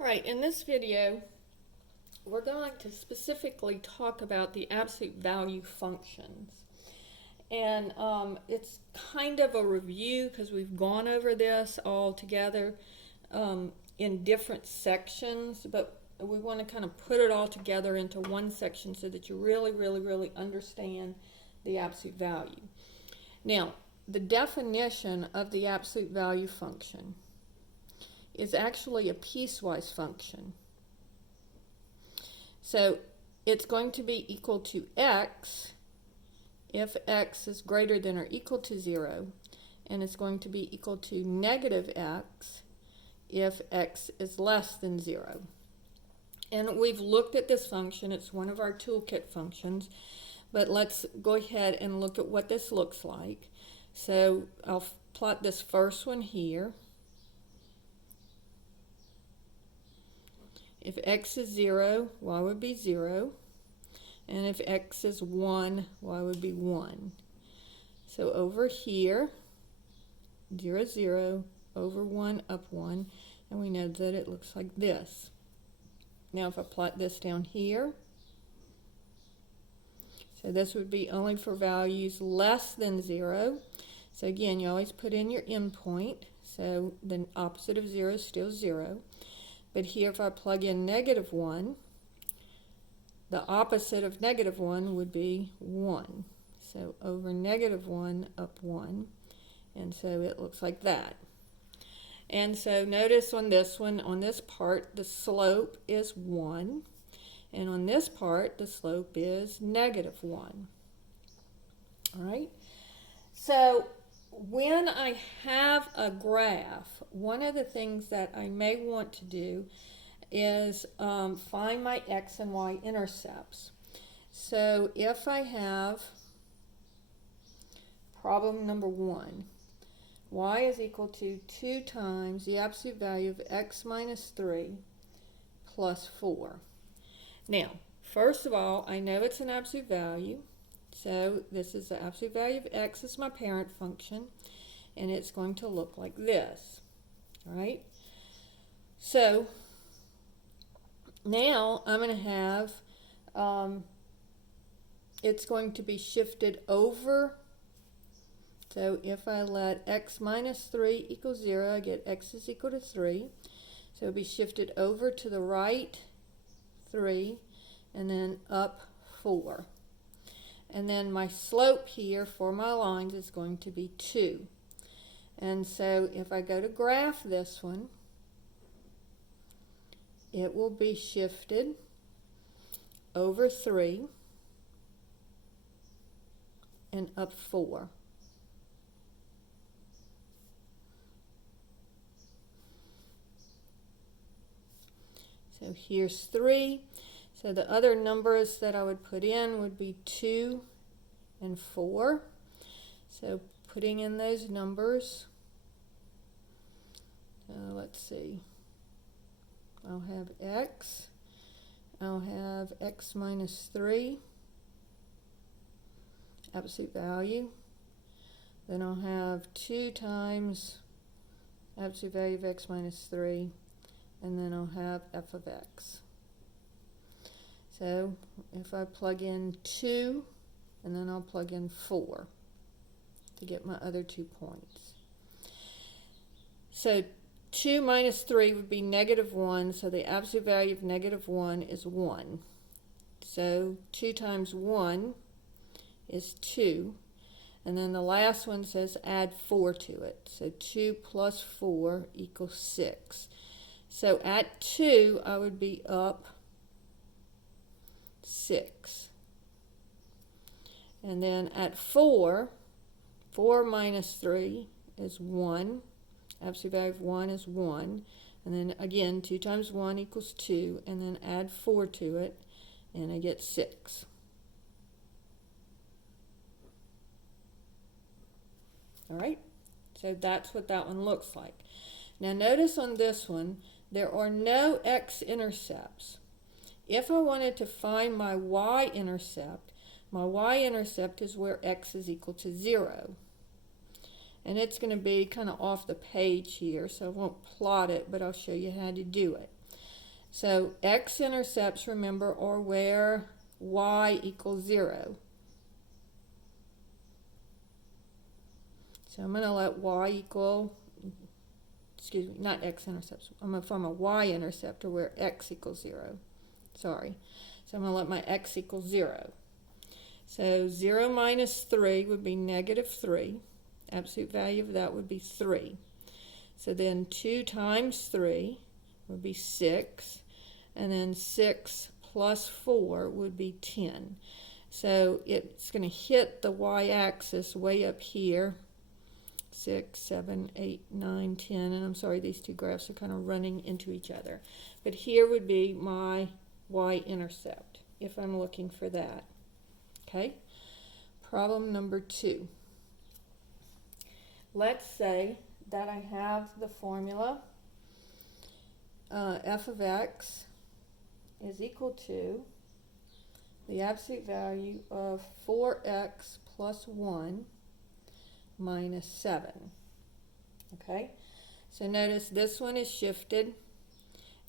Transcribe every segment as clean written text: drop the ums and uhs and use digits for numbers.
All right, in this video, we're going to specifically talk about the absolute value functions. And it's kind of a review because we've gone over this all together in different sections, but we want to kind of put it all together into one section so that you really understand the absolute value. Now, the definition of the absolute value function is actually a piecewise function. So it's going to be equal to x if x is greater than or equal to 0, and it's going to be equal to negative x if x is less than 0. And we've looked at this function. It's one of our toolkit functions, but let's go ahead and look at what this looks like. So I'll plot this first one here. If x is 0, y would be 0. And if x is 1, y would be 1. So over here, 0, 0, over 1, up 1. And we know that it looks like this. Now if I plot this down here, so this would be only for values less than 0. So again, you always put in your endpoint. So the opposite of 0 is still 0. But here if I plug in negative 1, the opposite of negative 1 would be 1. So over negative 1, up 1. And so it looks like that. And so notice on this one, on this part, the slope is 1. And on this part, the slope is negative 1. All right? So when I have a graph, one of the things that I may want to do is find my x and y intercepts. So if I have problem number 1, y is equal to 2 times the absolute value of x minus 3 plus 4. Now, first of all, I know it's an absolute value. So this is the absolute value of x as my parent function, and it's going to look like this. All right? So now I'm going to have, it's going to be shifted over. So if I let x minus 3 equal 0, I get x is equal to 3. So it'll be shifted over to the right 3, and then up 4. And then my slope here for my lines is going to be 2. And so if I go to graph this one, it will be shifted over 3 and up 4. So here's 3. So the other numbers that I would put in would be 2 and 4. So putting in those numbers, let's see. I'll have x. I'll have x minus 3, absolute value. Then I'll have 2 times absolute value of x minus 3. And then I'll have f of x. So if I plug in 2, and then I'll plug in 4 to get my other 2 points. So 2 minus 3 would be negative 1, so the absolute value of negative 1 is 1. So 2 times 1 is 2. And then the last one says add 4 to it. So 2 plus 4 equals 6. So at 2, I would be up 6. And then at 4, 4 minus 3 is 1. Absolute value of 1 is 1. And then again, 2 times 1 equals 2. And then add 4 to it, and I get 6. All right? So that's what that one looks like. Now notice on this one, there are no x-intercepts. If I wanted to find my y-intercept is where x is equal to 0. And it's going to be kind of off the page here, so I won't plot it, but I'll show you how to do it. So x-intercepts, remember, are where y equals 0. So I'm going to let y equal, excuse me, not x-intercepts. I'm going to form a y-intercept where x equals 0. Sorry. So I'm going to let my x equal 0. So 0 minus 3 would be negative 3. Absolute value of that would be 3. So then 2 times 3 would be 6. And then 6 plus 4 would be 10. So it's going to hit the y-axis way up here. 6, 7, 8, 9, 10. And I'm sorry, these two graphs are kind of running into each other. But here would be my y-intercept if I'm looking for that. Okay? Problem number 2. Let's say that I have the formula f of x is equal to the absolute value of 4x plus 1 minus 7. Okay? So notice this one is shifted.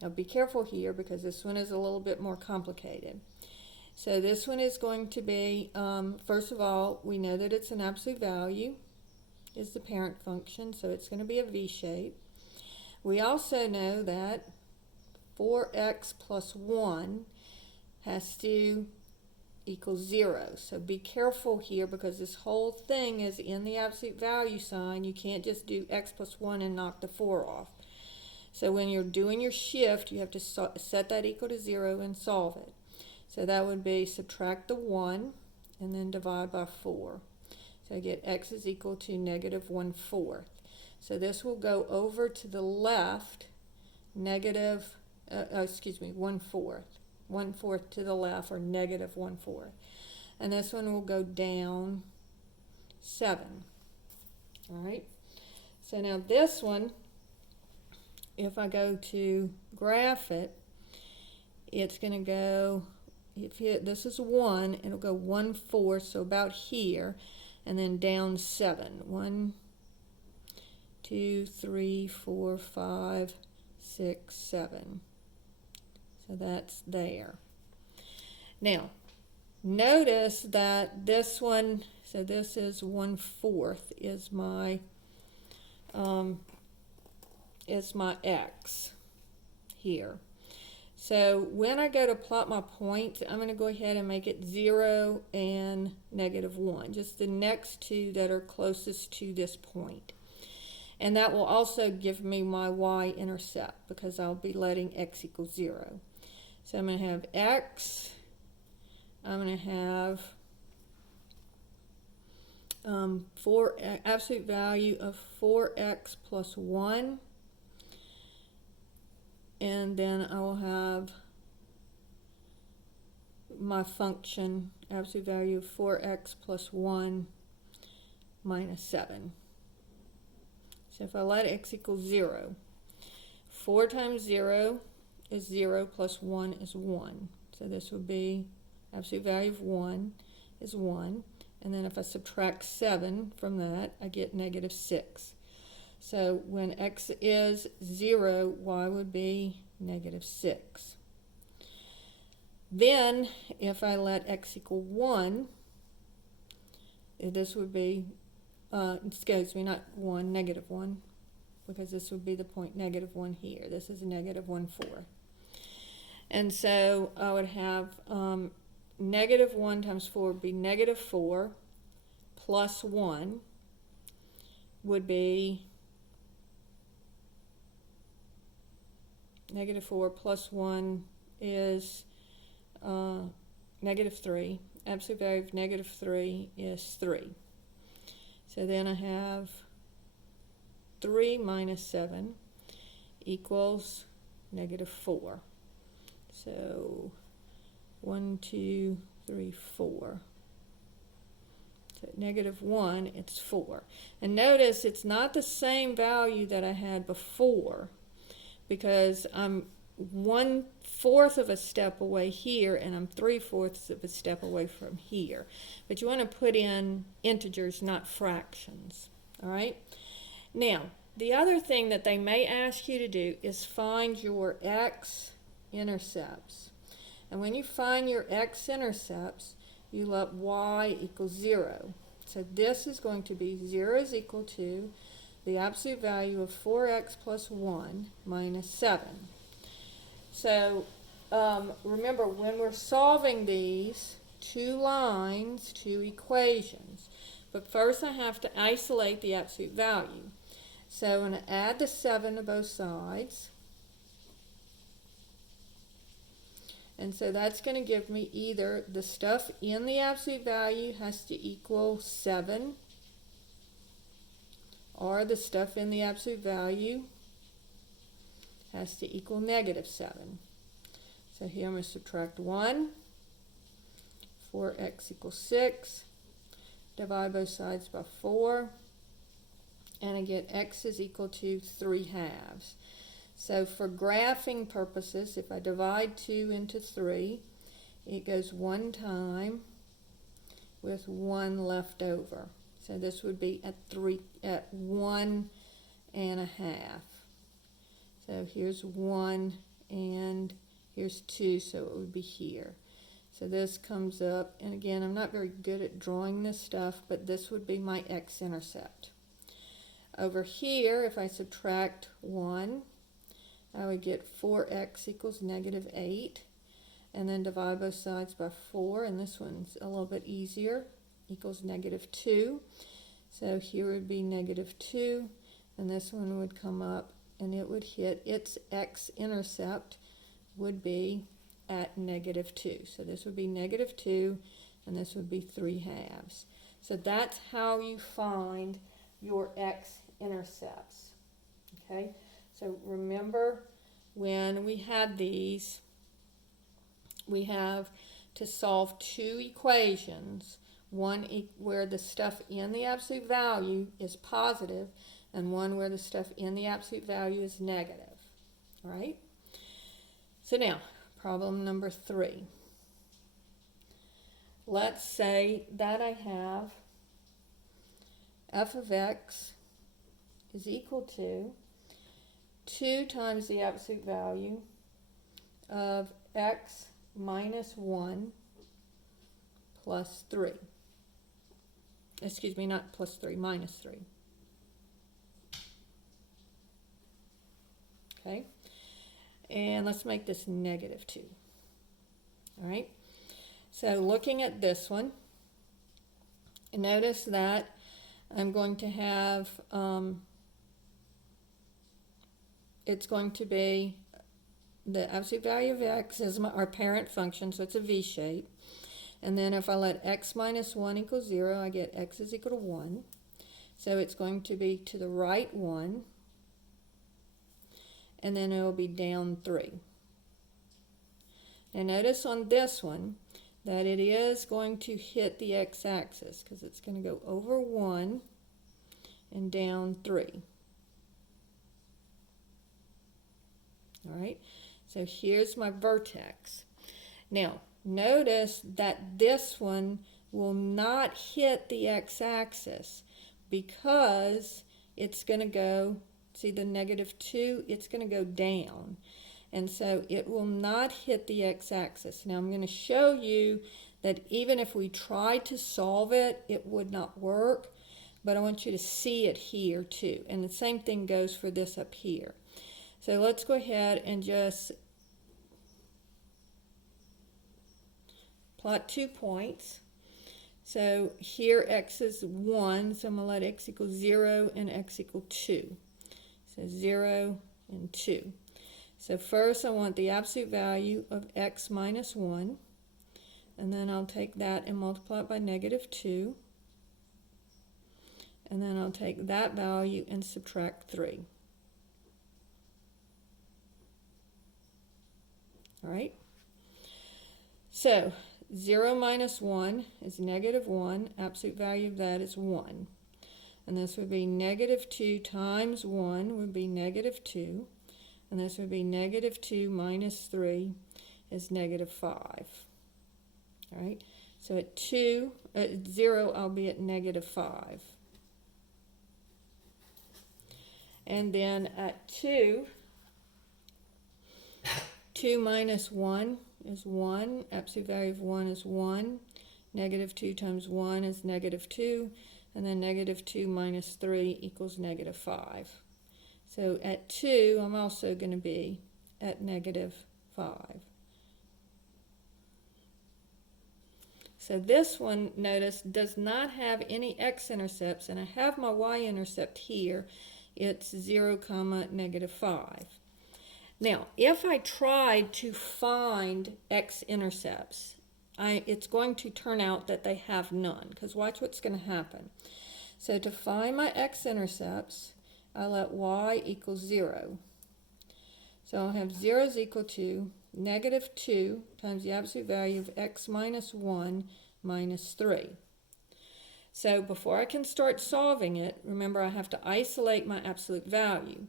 Now be careful here because this one is a little bit more complicated. So this one is going to be, first of all, we know that it's an absolute value is the parent function, so it's going to be a V shape. We also know that 4x plus 1 has to equal 0. So be careful here because this whole thing is in the absolute value sign. You can't just do x plus 1 and knock the 4 off. So when you're doing your shift, you have to set that equal to 0 and solve it. So that would be subtract the 1 and then divide by 4. So I get x is equal to negative 1/4. So this will go over to the left, negative, 1/4. 1/4 to the left, or negative 1/4. And this one will go down 7. All right. So now this one, if I go to graph it, it's going to go, this is 1, it'll go 1/4, so about here, and then down 7. 1, 2, 3, 4, 5, 6, 7. So that's there. Now, notice that this one, so this is 1/4 is my x here. So when I go to plot my points, I'm going to go ahead and make it 0 and negative 1, just the next two that are closest to this point. And that will also give me my y-intercept because I'll be letting x equal 0. So I'm going to have x, I'm going to have absolute value of 4x plus 1, and then I will have my function, absolute value of 4x plus 1 minus 7. So if I let x equal 0, 4 times 0 is 0 plus 1 is 1. So this would be absolute value of 1 is 1. And then if I subtract 7 from that, I get negative 6. So when x is 0, y would be negative 6. Then if I let x equal 1, this would be, excuse me, not 1, negative 1, because this would be the point negative 1 here. This is negative 1/4. And so I would have negative 1 times 4 would be negative 4 plus 1 would be negative 4 plus 1 is negative 3. Absolute value of negative 3 is 3. So then I have 3 minus 7 equals negative 4. So 1, 2, 3, 4. So negative 1, it's 4. And notice it's not the same value that I had before because I'm 1/4 of a step away here and I'm 3/4 of a step away from here. But you want to put in integers, not fractions. All right? Now, the other thing that they may ask you to do is find your x x-intercepts. And when you find your x-intercepts, you let y equal 0. So this is going to be 0 is equal to the absolute value of 4x plus 1 minus 7. So remember, when we're solving these, two lines, two equations. But first I have to isolate the absolute value. So I'm going to add the 7 to both sides. And so that's going to give me either the stuff in the absolute value has to equal 7, or the stuff in the absolute value has to equal negative 7. So here I'm going to subtract 1, 4x equals 6, divide both sides by 4, and I get x is equal to 3/2. So for graphing purposes, if I divide 2 into 3, it goes one time with 1 left over. So this would be at 1 1/2. So here's 1 and here's 2, so it would be here. So this comes up, and again, I'm not very good at drawing this stuff, but this would be my x-intercept. Over here, if I subtract 1, I would get 4x equals negative 8, and then divide both sides by 4, and this one's a little bit easier, equals negative 2. So here would be negative 2, and this one would come up, and it would hit its x-intercept would be at negative 2. So this would be negative 2, and this would be 3/2. So that's how you find your x-intercepts. Okay? So remember, when we had these, we have to solve two equations, one where the stuff in the absolute value is positive, and one where the stuff in the absolute value is negative. All right? So now, problem number 3. Let's say that I have f of x is equal to 2 times the absolute value of x minus 1 plus 3. Excuse me, not plus 3, minus 3. Okay? And let's make this negative 2. All right? So looking at this one, notice that I'm going to have, it's going to be the absolute value of x is our parent function, so it's a v shape. And then if I let x minus 1 equal 0, I get x is equal to 1. So it's going to be to the right 1, and then it will be down 3. Now notice on this one that it is going to hit the x-axis because it's going to go over 1 and down 3. All right, so here's my vertex. Now notice that this one will not hit the x-axis because it's going to go, see the negative 2, it's going to go down. And so it will not hit the x-axis. Now I'm going to show you that even if we tried to solve it, it would not work. But I want you to see it here too. And the same thing goes for this up here. So let's go ahead and just plot 2 points. So here x is 1, so I'm going to let x equal 0 and x equal 2. So 0 and 2. So first I want the absolute value of x minus 1, and then I'll take that and multiply it by negative 2, and then I'll take that value and subtract 3. All right? So 0 minus 1 is negative 1, absolute value of that is 1. And this would be negative 2 times 1 would be negative 2. And this would be negative 2 minus 3 is negative 5. All right, so at 0, I'll be at negative 5. And then at 2 2 minus 1 is 1. Absolute value of 1 is 1. Negative 2 times 1 is negative 2. And then negative 2 minus 3 equals negative 5. So at 2, I'm also going to be at negative 5. So this one, notice, does not have any x-intercepts, and I have my y-intercept here. It's 0, negative 5. Now, if I tried to find x-intercepts, it's going to turn out that they have none, because watch what's going to happen. So to find my x-intercepts, I let y equal 0. So I'll have 0 is equal to negative 2 times the absolute value of x minus 1 minus 3. So before I can start solving it, remember I have to isolate my absolute value.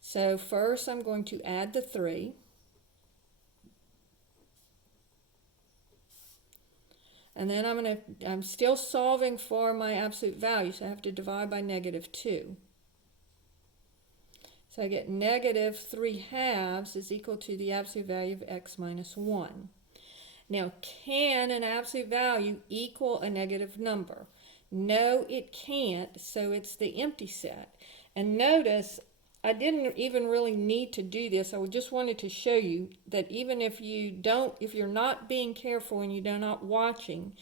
So first I'm going to add the 3. And then I'm still solving for my absolute value, so I have to divide by negative 2. So I get negative 3 halves is equal to the absolute value of x minus 1. Now, can an absolute value equal a negative number? No, it can't, so it's the empty set. And notice, I didn't even really need to do this. I just wanted to show you that even if you're not being careful and you're not watching,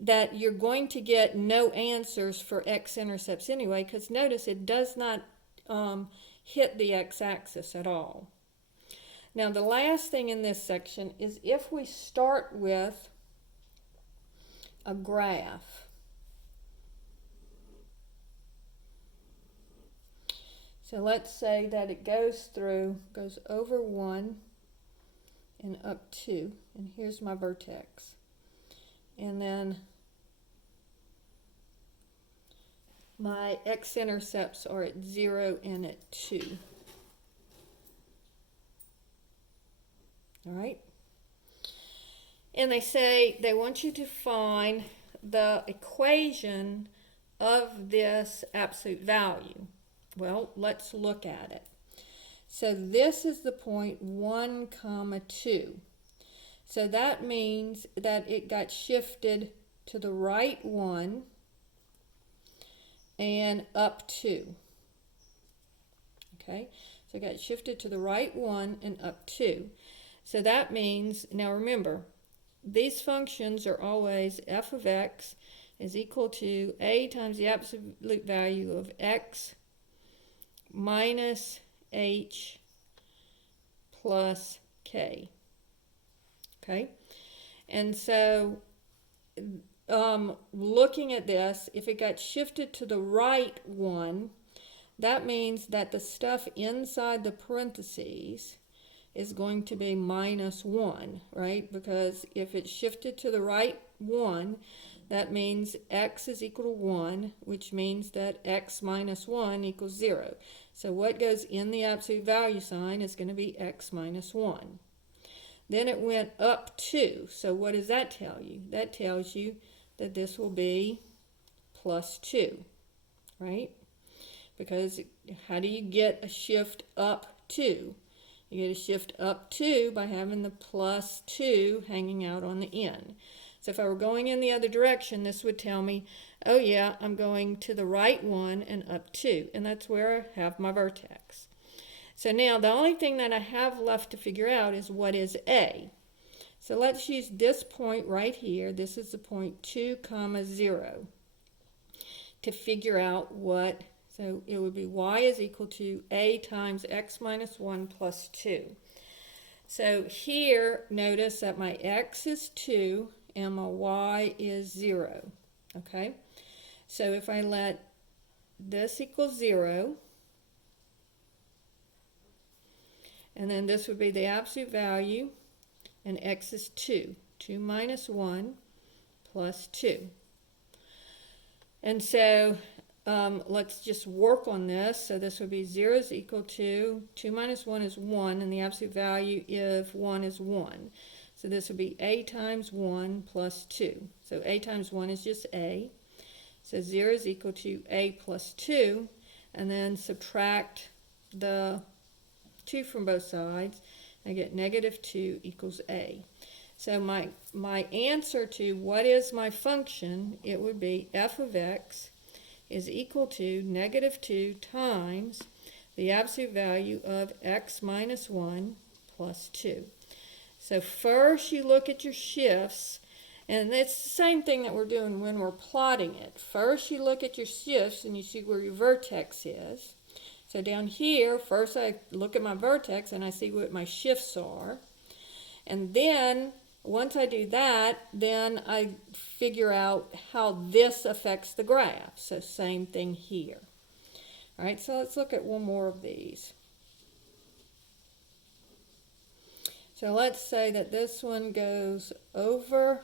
that you're going to get no answers for x-intercepts anyway, because notice it does not hit the x-axis at all. Now the last thing in this section is if we start with a graph. So let's say that it goes over 1 and up 2, and here's my vertex. And then my x-intercepts are at 0 and at 2. All right? And they say they want you to find the equation of this absolute value. Well, let's look at it. So this is the point 1, 2. So that means that it got shifted to the right 1 and up 2. Okay, so it got shifted to the right 1 and up 2. So that means, now remember, these functions are always f of x is equal to a times the absolute value of x minus h plus k. Okay, and so looking at this, if it got shifted to the right 1, that means that the stuff inside the parentheses is going to be minus 1, right? Because if it's shifted to the right 1, that means x is equal to 1, which means that x minus 1 equals 0. So what goes in the absolute value sign is going to be x minus 1. Then it went up 2. So what does that tell you? That tells you that this will be plus 2, right? Because how do you get a shift up 2? You get a shift up 2 by having the plus 2 hanging out on the end. So if I were going in the other direction, this would tell me, oh yeah, I'm going to the right 1 and up 2. And that's where I have my vertex. So now the only thing that I have left to figure out is what is A. So let's use this point right here. This is the point 2, 0 to figure out what. So it would be y is equal to a times x minus 1 plus 2. So here, notice that my x is 2 and my y is 0. Okay? So if I let this equal 0, and then this would be the absolute value, and x is 2. 2 minus 1 plus 2. And so let's just work on this. So this would be 0 is equal to 2 minus 1 is 1, and the absolute value of 1 is 1. So this would be a times 1 plus 2. So a times 1 is just a. So 0 is equal to a plus 2, and then subtract the 2 from both sides, I get negative 2 equals a. So my answer to what is my function, it would be f of x is equal to negative 2 times the absolute value of x minus 1 plus 2. So first you look at your shifts, and it's the same thing that we're doing when we're plotting it. First you look at your shifts and you see where your vertex is. So down here, first I look at my vertex and I see what my shifts are. And then once I do that, then I figure out how this affects the graph. So same thing here. All right, so let's look at one more of these. So let's say that this one goes over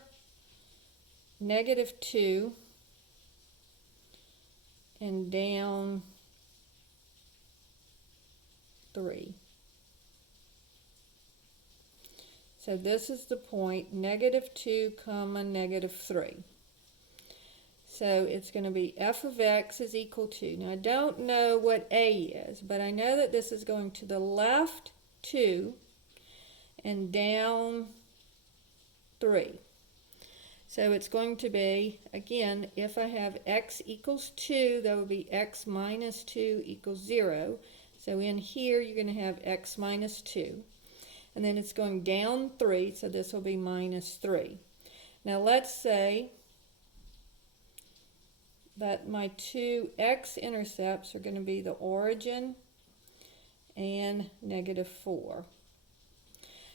negative 2 and down 3. So this is the point, negative 2 comma negative 3. So it's going to be f of x is equal to, now I don't know what a is, but I know that this is going to the left 2 and down 3. So it's going to be, again, if I have x equals 2, that would be x minus 2 equals 0. So in here you're going to have x minus 2. And then it's going down 3, so this will be minus 3. Now let's say that my two x-intercepts are going to be the origin and negative 4.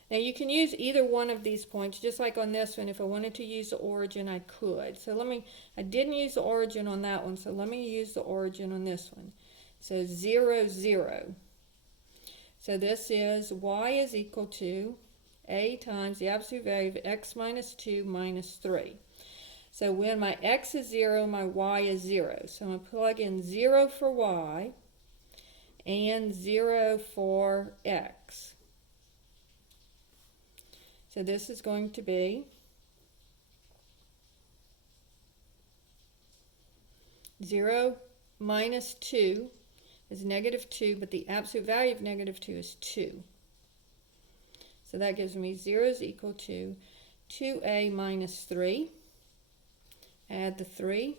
Now you can use either one of these points, just like on this one. If I wanted to use the origin, I could. So I didn't use the origin on that one, so let me use the origin on this one. So 0, 0. So this is y is equal to a times the absolute value of x minus 2 minus 3. So when my x is 0, my y is 0. So I'm going to plug in 0 for y and 0 for x. So this is going to be 0 minus 2 is negative 2, but the absolute value of negative 2 is 2. So that gives me 0 is equal to 2a minus 3. Add the 3,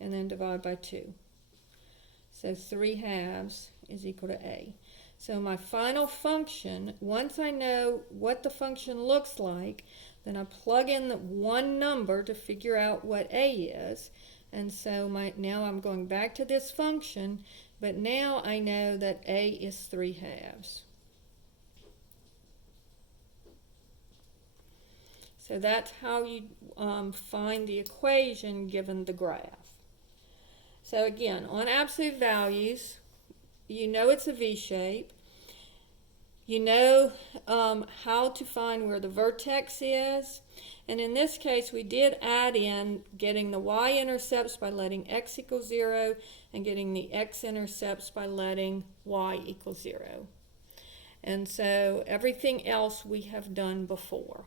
and then divide by 2. So 3 halves is equal to a. So my final function, once I know what the function looks like, then I plug in the one number to figure out what a is. And so now I'm going back to this function, but now I know that a is 3 halves. So that's how you find the equation given the graph. So again, on absolute values, you know it's a V-shape. You know how to find where the vertex is. And in this case, we did add in getting the y-intercepts by letting x equal 0 and getting the x-intercepts by letting y equal 0. And so everything else we have done before.